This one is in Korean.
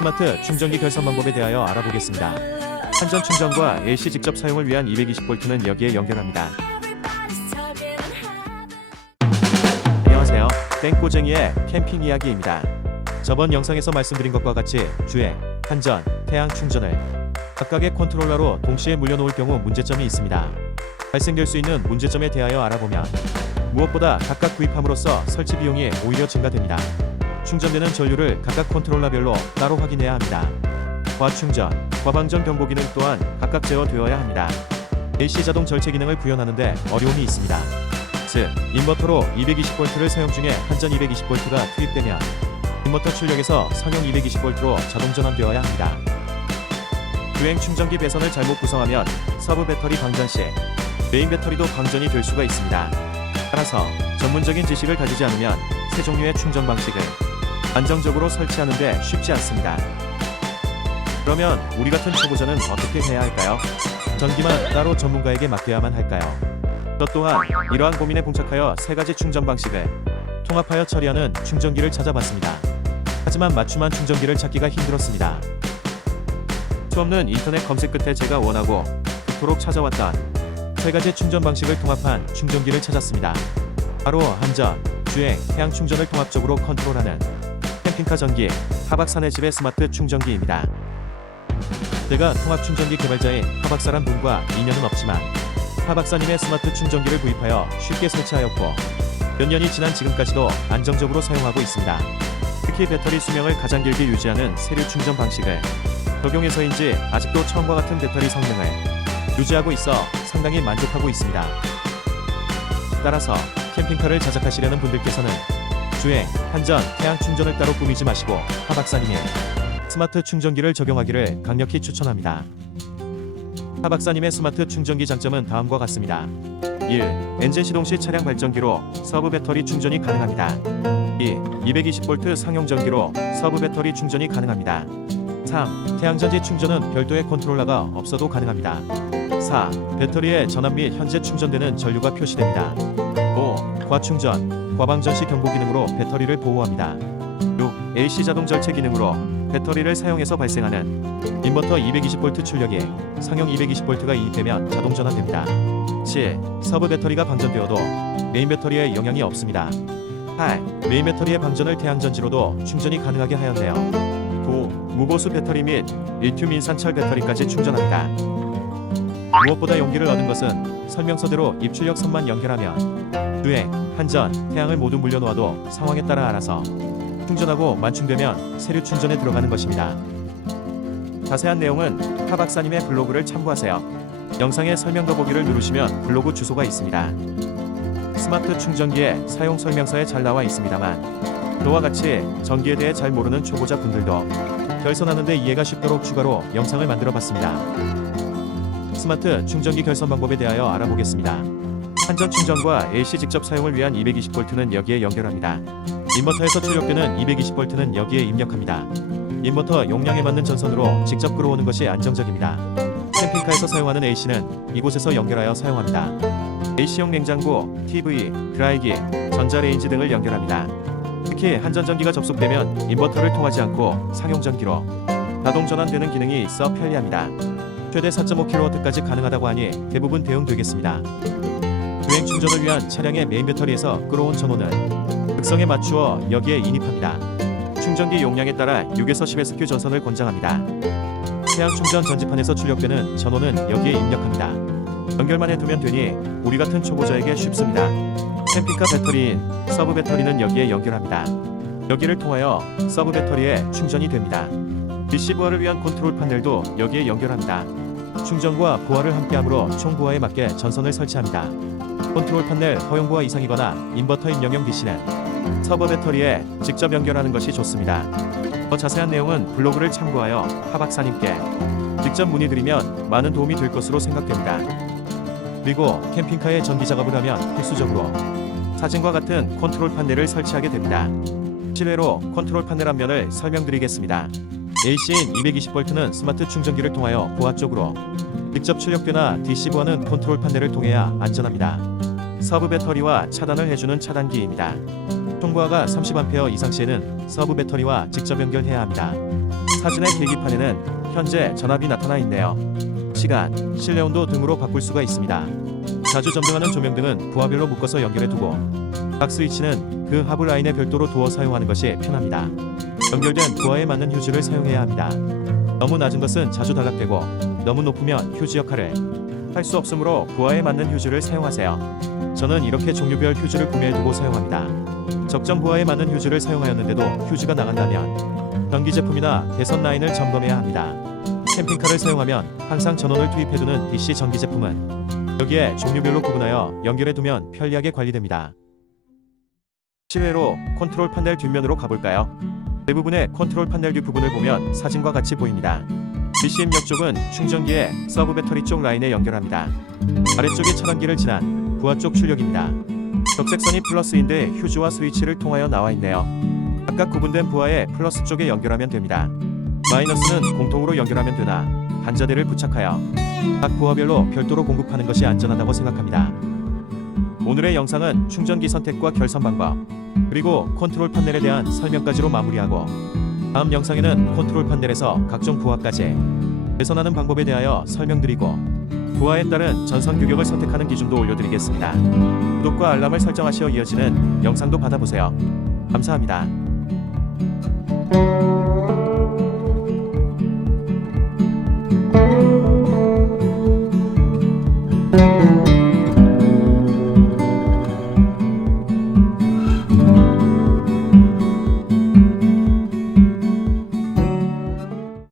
스마트 충전기 결선 방법에 대하여 알아보겠습니다. 한전 충전과 AC 직접 사용을 위한 220V는 여기에 연결합니다. 안녕하세요. 땡꼬쟁이의 캠핑 이야기입니다. 저번 영상에서 말씀드린 것과 같이 주행, 한전, 태양 충전을 각각의 컨트롤러로 동시에 물려놓을 경우 문제점이 있습니다. 발생될 수 있는 문제점에 대하여 알아보면 무엇보다 각각 구입함으로써 설치 비용이 오히려 증가됩니다. 충전되는 전류를 각각 컨트롤러별로 따로 확인해야 합니다. 과충전, 과방전 경보 기능 또한 각각 제어되어야 합니다. AC 자동 절제 기능을 구현하는데 어려움이 있습니다. 즉, 인버터로 220V를 사용 중에 한전 220V가 투입되면 인버터 출력에서 상용 220V로 자동 전환되어야 합니다. 주행 충전기 배선을 잘못 구성하면 서브 배터리 방전 시 메인 배터리도 방전이 될 수가 있습니다. 따라서 전문적인 지식을 가지지 않으면 세 종류의 충전 방식을 안정적으로 설치하는데 쉽지 않습니다. 그러면 우리 같은 초보자는 어떻게 해야 할까요? 전기만 따로 전문가에게 맡겨야만 할까요? 저 또한 이러한 고민에 봉착하여 세 가지 충전 방식을 통합하여 처리하는 충전기를 찾아봤습니다. 하지만 맞춤한 충전기를 찾기가 힘들었습니다. 수없는 인터넷 검색 끝에 제가 원하고 그토록 찾아왔던 세 가지 충전 방식을 통합한 충전기를 찾았습니다. 바로 한전, 주행, 태양 충전을 통합적으로 컨트롤하는 캠핑카 전기, 하박사네 집의 스마트 충전기입니다. 제가 통합 충전기 개발자인 하박사란 분과 인연은 없지만 하박사님의 스마트 충전기를 구입하여 쉽게 설치하였고 몇 년이 지난 지금까지도 안정적으로 사용하고 있습니다. 특히 배터리 수명을 가장 길게 유지하는 세류 충전 방식을 적용해서인지 아직도 처음과 같은 배터리 성능을 유지하고 있어 상당히 만족하고 있습니다. 따라서 캠핑카를 자작하시려는 분들께서는 주행, 한전, 태양 충전을 따로 꾸미지 마시고 하박사님의 스마트 충전기를 적용하기를 강력히 추천합니다. 하박사님의 스마트 충전기 장점은 다음과 같습니다. 1. 엔진 시동 시 차량 발전기로 서브 배터리 충전이 가능합니다. 2. 220V 상용 전기로 서브 배터리 충전이 가능합니다. 3. 태양전지 충전은 별도의 컨트롤러가 없어도 가능합니다. 4. 배터리의 전압 및 현재 충전되는 전류가 표시됩니다. 5. 과충전, 과방전 시 경보 기능으로 배터리를 보호합니다. 6. AC 자동 절제 기능으로 배터리를 사용해서 발생하는 인버터 220V 출력이 상용 220V가 이입되면 자동 전환됩니다. 7. 서브 배터리가 방전되어도 메인 배터리에 영향이 없습니다. 8. 메인 배터리의 방전을 태양전지로도 충전이 가능하게 하였네요. 9. 무보수 배터리 및 리튬 인산철 배터리까지 충전합니다. 무엇보다 용기를 얻은 것은 설명서대로 입출력 선만 연결하면 주행, 한전, 태양을 모두 물려놓아도 상황에 따라 알아서 충전하고 만충되면 세류 충전에 들어가는 것입니다. 자세한 내용은 하박사님의 블로그를 참고하세요. 영상의 설명 더보기를 누르시면 블로그 주소가 있습니다. 스마트 충전기의 사용 설명서에 잘 나와 있습니다만 저와 같이 전기에 대해 잘 모르는 초보자 분들도 결선하는 데 이해가 쉽도록 추가로 영상을 만들어 봤습니다. 스마트 충전기 결선 방법에 대하여 알아보겠습니다. 한전 충전과 AC 직접 사용을 위한 220V는 여기에 연결합니다. 인버터에서 출력되는 220V는 여기에 입력합니다. 인버터 용량에 맞는 전선으로 직접 끌어오는 것이 안정적입니다. 캠핑카에서 사용하는 AC는 이곳에서 연결하여 사용합니다. AC용 냉장고, TV, 드라이기, 전자레인지 등을 연결합니다. 특히 한전 전기가 접속되면 인버터를 통하지 않고 상용 전기로 자동 전환되는 기능이 있어 편리합니다. 최대 4.5kW까지 가능하다고 하니 대부분 대응되겠습니다. 주행 충전을 위한 차량의 메인 배터리에서 끌어온 전원은 극성에 맞추어 여기에 인입합니다. 충전기 용량에 따라 6에서 10SQ 전선을 권장합니다. 태양 충전 전지판에서 출력되는 전원은 여기에 입력합니다. 연결만 해두면 되니 우리 같은 초보자에게 쉽습니다. 캠핑카 배터리인 서브 배터리는 여기에 연결합니다. 여기를 통하여 서브 배터리에 충전이 됩니다. DC 부하를 위한 컨트롤 패널도 여기에 연결합니다. 충전과 부하를 함께하므로 총 부하에 맞게 전선을 설치합니다. 컨트롤 패널 허용 부하 이상이거나 인버터 입력용 DC는 서버 배터리에 직접 연결하는 것이 좋습니다. 더 자세한 내용은 블로그를 참고하여 하박사님께 직접 문의드리면 많은 도움이 될 것으로 생각됩니다. 그리고 캠핑카에 전기 작업을 하면 필수적으로 사진과 같은 컨트롤 패널을 설치하게 됩니다. 실외로 컨트롤 패널 앞면을 설명드리겠습니다. AC인 220V는 스마트 충전기를 통하여 부하 쪽으로 직접 출력되나 DC 부하는 컨트롤 패널을 통해야 안전합니다. 서브 배터리와 차단을 해주는 차단기입니다. 총 부하가 30A 이상 시에는 서브 배터리와 직접 연결해야 합니다. 사진의 계기판에는 현재 전압이 나타나 있네요. 시간, 실내 온도 등으로 바꿀 수가 있습니다. 자주 점등하는 조명등은 부하별로 묶어서 연결해 두고 각 스위치는 그 하부 라인에 별도로 두어 사용하는 것이 편합니다. 연결된 부하에 맞는 휴즈를 사용해야 합니다. 너무 낮은 것은 자주 단락되고 너무 높으면 휴즈 역할을 할 수 없으므로 부하에 맞는 휴즈를 사용하세요. 저는 이렇게 종류별 휴즈를 구매해 두고 사용합니다. 적정 부하에 맞는 휴즈를 사용하였는데도 휴즈가 나간다면 전기 제품이나 개선 라인을 점검해야 합니다. 캠핑카를 사용하면 항상 전원을 투입해두는 DC 전기 제품은 여기에 종류별로 구분하여 연결해 두면 편리하게 관리됩니다. 실외로 컨트롤 판넬 뒷면으로 가볼까요? 대부분의 컨트롤 판넬 뒷 부분을 보면 사진과 같이 보입니다. DCM역 쪽은 충전기에 서브 배터리 쪽 라인에 연결합니다. 아래쪽이 차단기를 지난 부하 쪽 출력입니다. 적색선이 플러스인데 휴즈와 스위치를 통하여 나와 있네요. 각각 구분된 부하에 플러스 쪽에 연결하면 됩니다. 마이너스는 공통으로 연결하면 되나 단자대를 부착하여 각 부하별로 별도로 공급하는 것이 안전하다고 생각합니다. 오늘의 영상은 충전기 선택과 결선 방법 그리고 컨트롤 판넬에 대한 설명까지로 마무리하고 다음 영상에는 컨트롤 판넬에서 각종 부하까지 개선하는 방법에 대하여 설명드리고 부하에 따른 전선 규격을 선택하는 기준도 올려드리겠습니다. 구독과 알람을 설정하시어 이어지는 영상도 받아보세요. 감사합니다.